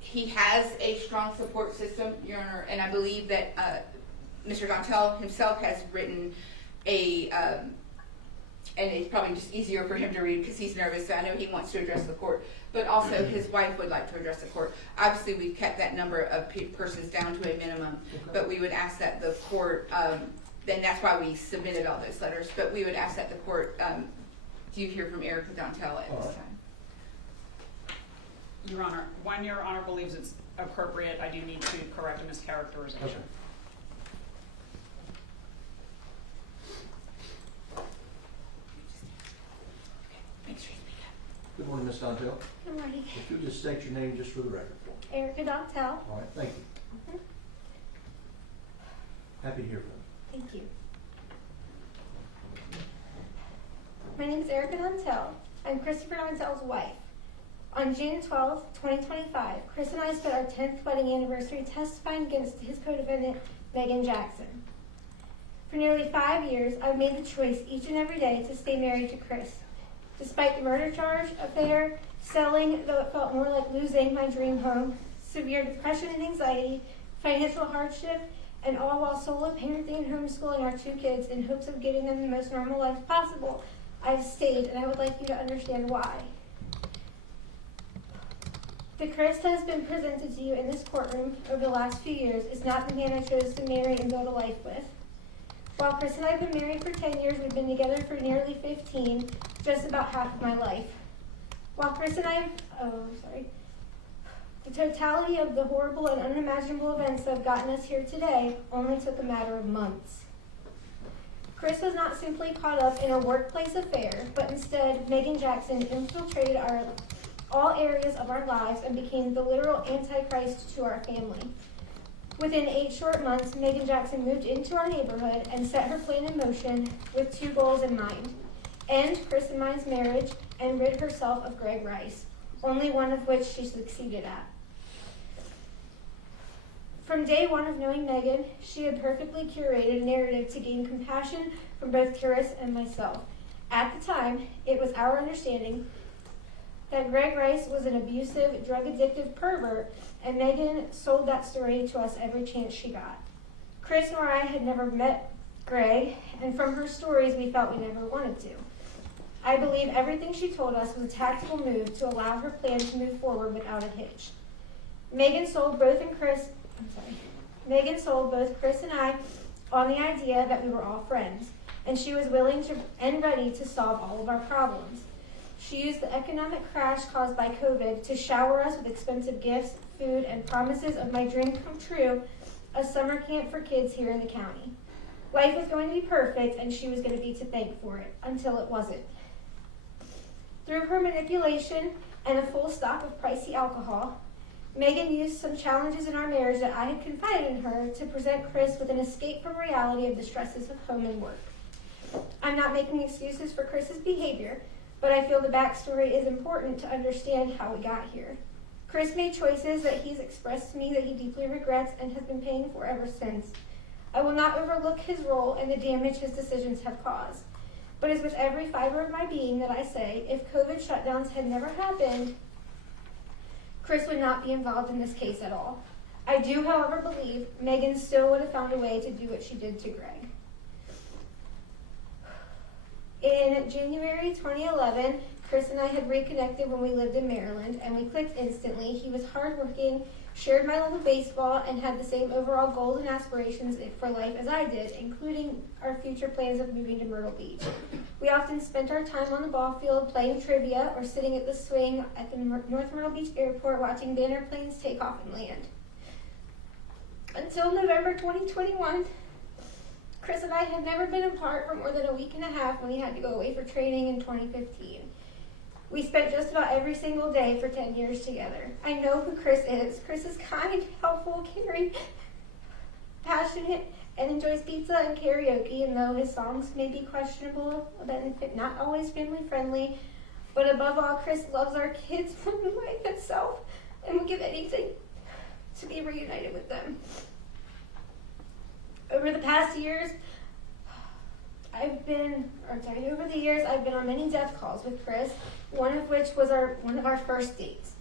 He has a strong support system, Your Honor, and I believe that Mr. Dontell himself has written a, and it's probably just easier for him to read because he's nervous, so I know he wants to address the court, but also his wife would like to address the court. Obviously, we've kept that number of persons down to a minimum, but we would ask that the court, then that's why we submitted all those letters, but we would ask that the court, do you hear from Erica Dontell at this time? Your Honor, when Your Honor believes it's appropriate, I do need to correct a mischaracterization. Okay. Good morning, Ms. Dontell. Good morning. If you'll just state your name just for the record for me. Erica Dontell. All right, thank you. Happy to hear from you. Thank you. My name is Erica Dontell. I'm Christopher Dontell's wife. On June 12, 2025, Chris and I spent our 10th wedding anniversary testifying against his co-defendant, Meagan Jackson. For nearly 5 years, I've made the choice each and every day to stay married to Chris. Despite the murder charge, affair, selling, though it felt more like losing my dream home, severe depression and anxiety, financial hardship, and all while solo parenting and homeschooling our 2 kids in hopes of giving them the most normal life possible, I've stayed, and I would like you to understand why. The Chris that has been presented to you in this courtroom over the last few years is not the man I chose to marry and build a life with. While Chris and I have been married for 10 years, we've been together for nearly 15, just about half of my life. While Chris and I, the totality of the horrible and unimaginable events that have gotten us here today only took a matter of months. Chris was not simply caught up in a workplace affair, but instead Meagan Jackson infiltrated all areas of our lives and became the literal antichrist to our family. Within 8 short months, Meagan Jackson moved into our neighborhood and set her plan in motion with 2 goals in mind: end Chris and mine's marriage and rid herself of Greg Rice, only one of which she succeeded at. From day one of knowing Meagan, she had perfectly curated a narrative to gain compassion from both Chris and myself. At the time, it was our understanding that Greg Rice was an abusive, drug-addictive pervert, and Meagan sold that story to us every chance she got. Chris nor I had never met Greg, and from her stories, we felt we never wanted to. I believe everything she told us was a tactical move to allow her plan to move forward without a hitch. Meagan sold both Chris and I on the idea that we were all friends, and she was willing to and ready to solve all of our problems. She used the economic crash caused by COVID to shower us with expensive gifts, food, and promises of my dream come true, a summer camp for kids here in the county. Life was going to be perfect, and she was going to be to thank for it, until it wasn't. Through her manipulation and a full stock of pricey alcohol, Meagan used some challenges in our marriage that I had confided in her to present Chris with an escape from reality of the stresses of home and work. I'm not making excuses for Chris's behavior, but I feel the backstory is important to understand how we got here. Chris made choices that he's expressed to me that he deeply regrets and has been paying for ever since. I will not overlook his role and the damage his decisions have caused. But it's with every fiber of my being that I say, if COVID shutdowns had never happened, Chris would not be involved in this case at all. I do, however, believe Meagan still would have found a way to do what she did to Greg. In January 2011, Chris and I had reconnected when we lived in Maryland, and we clicked instantly. He was hardworking, shared my love of baseball, and had the same overall goals and aspirations for life as I did, including our future plans of moving to Myrtle Beach. We often spent our time on the ball field playing trivia or sitting at the swing at the North Myrtle Beach Airport watching banner planes take off and land. Until November 2021, Chris and I had never been apart for more than a week and a half when he had to go away for training in 2015. We spent just about every single day for 10 years together. I know who Chris is. Chris is kind, helpful, caring, passionate, and enjoys pizza and karaoke, and though his songs may be questionable, not always family friendly, but above all, Chris loves our kids more than life itself and would give anything to be reunited with them. Over the years, I've been on many death calls with Chris, one of which was one of our first dates.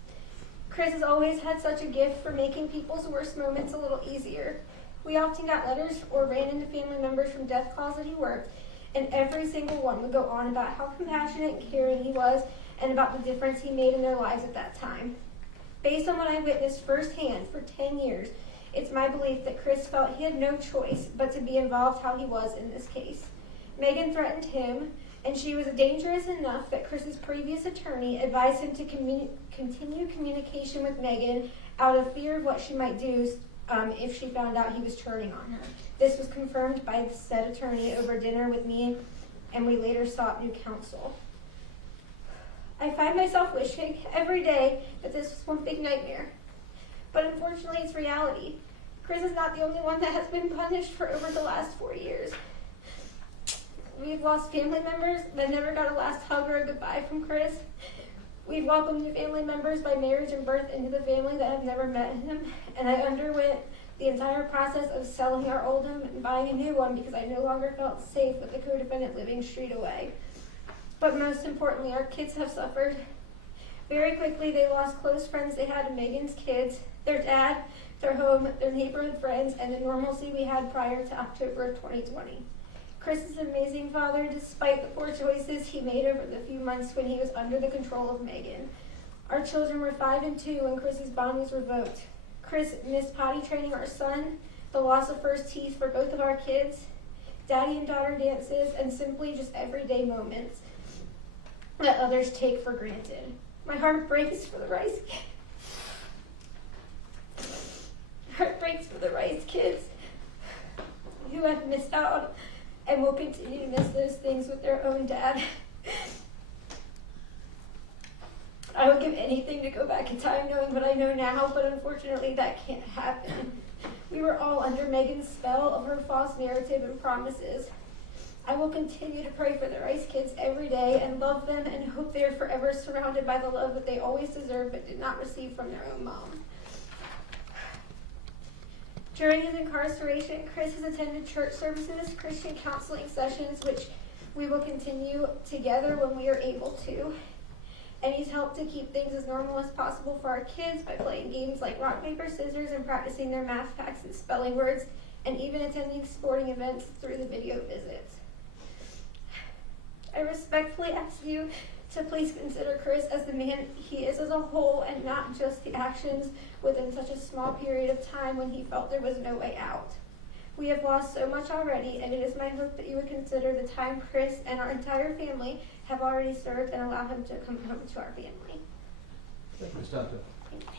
Chris has always had such a gift for making people's worst moments a little easier. We often got letters or ran into family members from death calls that he worked, and every single one would go on about how compassionate and caring he was and about the difference he made in their lives at that time. Based on what I witnessed firsthand for 10 years, it's my belief that Chris felt he had no choice but to be involved how he was in this case. Meagan threatened him, and she was dangerous enough that Chris's previous attorney advised him to continue communication with Meagan out of fear of what she might do if she found out he was turning on her. This was confirmed by the said attorney over dinner with me, and we later sought new counsel. I find myself wishing every day that this was one big nightmare, but unfortunately it's reality. Chris is not the only one that has been punished for over the last 4 years. We've lost family members that never got a last hug or a goodbye from Chris. We've welcomed new family members by marriage and birth into the family that have never met him, and I underwent the entire process of selling our old home and buying a new one because I no longer felt safe with the co-defendant living street away. But most importantly, our kids have suffered. Very quickly, they lost close friends they had in Meagan's kids, their dad, their home, their neighborhood friends, and the normalcy we had prior to October of 2020. Chris is an amazing father despite the poor choices he made over the few months when he was under the control of Meagan. Our children were 5 and 2 when Chris's bond was revoked. Chris missed potty training our son, the loss of first teeth for both of our kids, daddy and daughter dances, and simply just everyday moments that others take for granted. My heart breaks for the Rice kids who have missed out and will continue to miss those things with their own dad. I would give anything to go back in time knowing what I know now, but unfortunately that can't happen. We were all under Meagan's spell of her false narrative and promises. I will continue to pray for the Rice kids every day and love them and hope they are forever surrounded by the love that they always deserved but did not receive from their own mom. During his incarceration, Chris has attended church services, Christian counseling sessions, which we will continue together when we are able to. And he's helped to keep things as normal as possible for our kids by playing games like rock, paper, scissors and practicing their math facts and spelling words, and even attending sporting events through the video visits. I respectfully ask you to please consider Chris as the man he is as a whole and not just the actions within such a small period of time when he felt there was no way out. We have lost so much already, and it is my hope that you would consider the time Chris and our entire family have already served and allow him to come home to our family. Thank you, Ms. Dontell. Thank you.